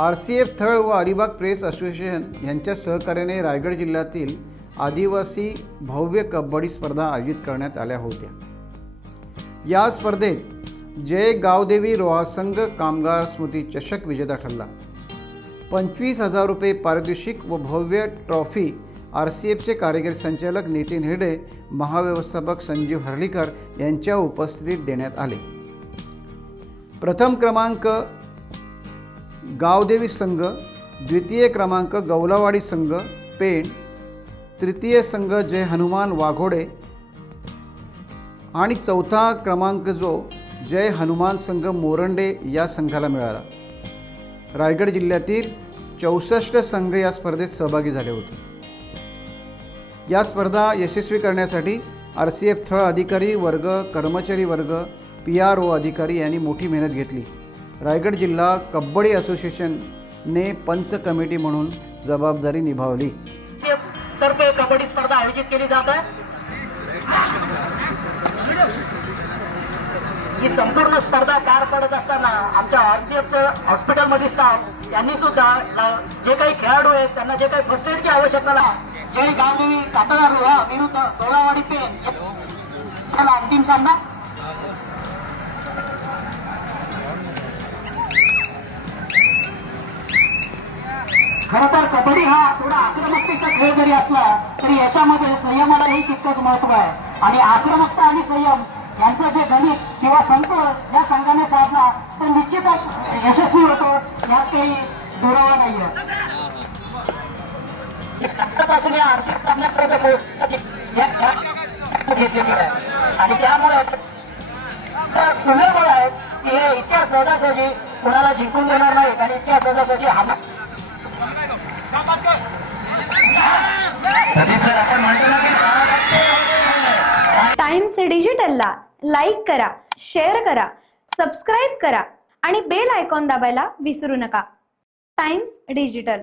RCF थळ व Alibag press association यांच्या सहकार्याने रायगड जिल्ह्यातील आदिवासी भव्य कबड्डी स्पर्धा आयोजित करण्यात आल्या होत्या। या स्पर्धेत जय गावदेवी रोहा संघ कामगार स्मृती चषक विजेता ठरला। 25,000 रुपये पारितोषिक व भव्य ट्रॉफी RCFचे कार्यकारी संचालक नितीन हिरडे, महाव्यवस्थापक संजीव हर्लीकर यांच्या उपस्थितीत देण्यात आले। प्रथम क्रमांक गावदेवी संघ, द्वितीय क्रमांक गौलावाडी संघ पेण, तृतीय संघ जय हनुमान वाघोडे आणि चौथा क्रमांक जो जय हनुमान संघ मोरंडे या संघाला मिळाला। रायगड जिल्ह्यातील 64 संघ या स्पर्धेत सहभागी झाले होते। या स्पर्धा यशस्वी करण्यासाठी RCF थळ अधिकारी वर्ग, कर्मचारी वर्ग, PRO अधिकारी यांनी मोठी मेहनत घेतली। रायगड जिल्हा कबड्डी असोसिएशनने पंच कमिटी म्हणून जबाबदारी निभावली। तर्फे कबड्डी स्पर्धा आयोजित केली जात आहे। ही संपूर्ण स्पर्धा पार पडत असताना आमच्या RCFचं हॉस्पिटलमधील स्टाफ यांनी सुद्धा जे काही खेळाडू आहेत त्यांना जे काही फर्स्ट एडची आवश्यकता आहे, जय गावदेवी कातळा रोहा विरुद्ध सोलावाडी पेण याला अंतिम सामना। खरं तर कबड्डी हा थोडा आक्रमकतेचा खेळ जरी असला तरी याच्यामध्ये संयमालाही तितकंच महत्व आहे आणि आक्रमकता आणि संयम यांचं जे गणित किंवा समतोल या संघाने साधला तर निश्चितच यशस्वी होतो, यात काही दुरावा नाहीये। संघापासून या आर्थिक सामन्यापर्यंत घेतलेली आहे आणि त्यामुळे तुला बळ आहे की हे इतक्या सहजासहजी कोणाला जिंकून देणार नाही आणि इतक्या सहजासहजी हाना। टाइम्स डिजिटलला लाईक करा, शेअर करा, सबस्क्राईब करा आणि बेल आयकॉन दाबायला विसरू नका। Times digital.